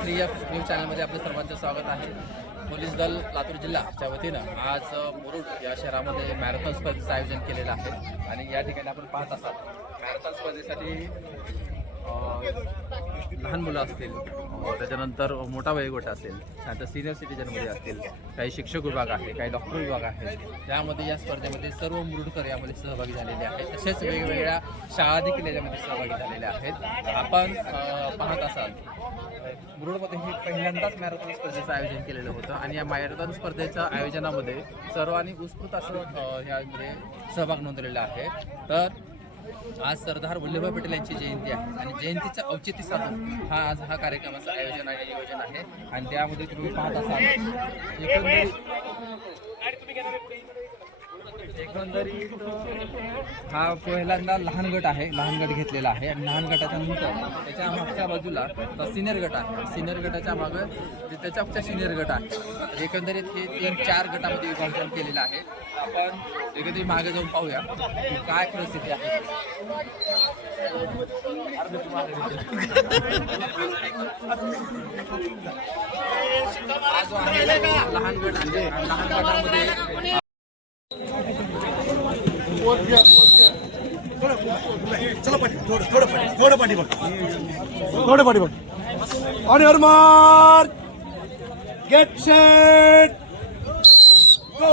Three F news चॅनलमध्ये आपलं सर्वांचं स्वागत आहे. पोलीस दल लातूर जिल्हाच्या वतीनं आज मुरुड या शहरामध्ये मॅरेथॉन स्पर्धेचं आयोजन केलेलं आहे. आणि या ठिकाणी आपण पाहत असाल मॅरेथॉन स्पर्धेसाठी लहान मुलं असतील त्याच्यानंतर मोठा वयोगट असेल त्यानंतर सिनियर सिटीजनमध्ये असतील काही शिक्षक विभाग आहे काही डॉक्टर विभाग आहे. त्यामध्ये या स्पर्धेमध्ये सर्व मुरुडकर यामध्ये सहभागी झालेले आहेत. तसेच वेगवेगळ्या शाळा देखील याच्यामध्ये सहभागी झालेल्या आहेत. आपण पाहत असाल मुरुडमध्ये हे पहिल्यांदाच मॅरेथॉन स्पर्धेचं आयोजन केलेलं होतं आणि या मॅरेथॉन स्पर्धेच्या आयोजनामध्ये सर्वांनी उत्स्फूर्त असं अ, यामध्ये सहभाग नोंदवलेला आहे. तर आज सरदार वल्लभभाई पटेल यांची जयंती आहे आणि जयंतीचं औचित्य साधून हा आज हा कार्यक्रमाचं आयोजन आणि नियोजन आहे. आणि त्यामध्ये तुम्ही पाहत असाल एकंदरीत एकंदरीत हा पहिल्यांदा लहान गट आहे लहान गट घेतलेला आहे. आणि लहान गटाच्या नंतर त्याच्या मागच्या बाजूला सिनियर गट आहे. सिनियर गटाच्या मागं जे त्याच्या सिनियर गट आहे. एकंदरीत हे तीन चार गटामध्ये विभाजन केलेलं आहे. आपण एकंदरीत मागे जाऊन पाहूया काय परिस्थिती आहे. लहान गट आहे. लहान गटामध्ये चला पाठी थोडं थोडं पाठी थोडं पाठी बघ थोडं पाठी बघ गेट सेट गो